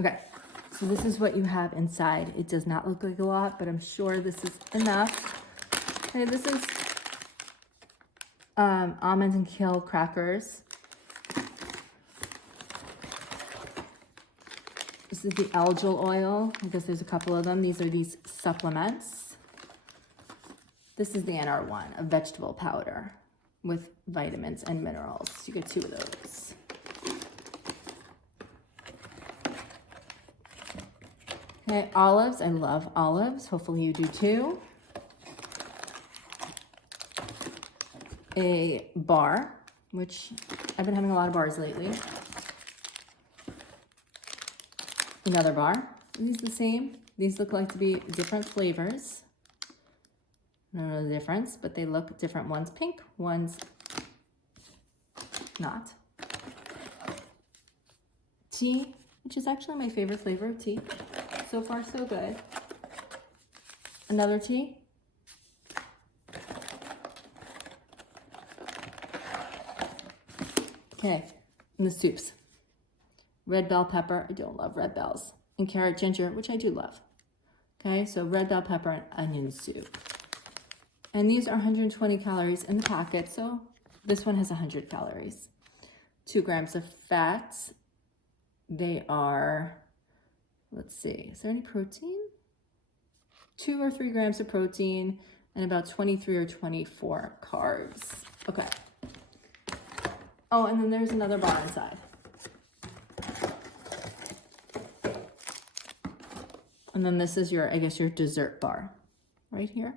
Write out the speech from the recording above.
Okay, so this is what you have inside. It does not look like a lot, but I'm sure this is enough. Okay, this is almond and kale crackers. This is the algal oil. I guess there's a couple of them. These are these supplements. This is the NR1, a vegetable powder with vitamins and minerals. You get 2 of those. Okay, olives. I love olives. Hopefully you do too. A bar, which I've been having a lot of bars lately. Another bar. Are these the same? These look like to be different flavors. I don't know the difference, but they look different. One's pink, one's not. Tea, which is actually my favorite flavor of tea. So far, so good. Another tea. Okay, and the soups. Red bell pepper, I don't love red bells. And carrot ginger, which I do love. Okay, so red bell pepper and onion soup. And these are 120 calories in the packet, so this one has 100 calories. 2 grams of fat. They are, let's see, is there any protein? 2 or 3 grams of protein and about 23 or 24 carbs. Okay. Oh, and then there's another bar inside. And then this is your, I guess, your dessert bar right here.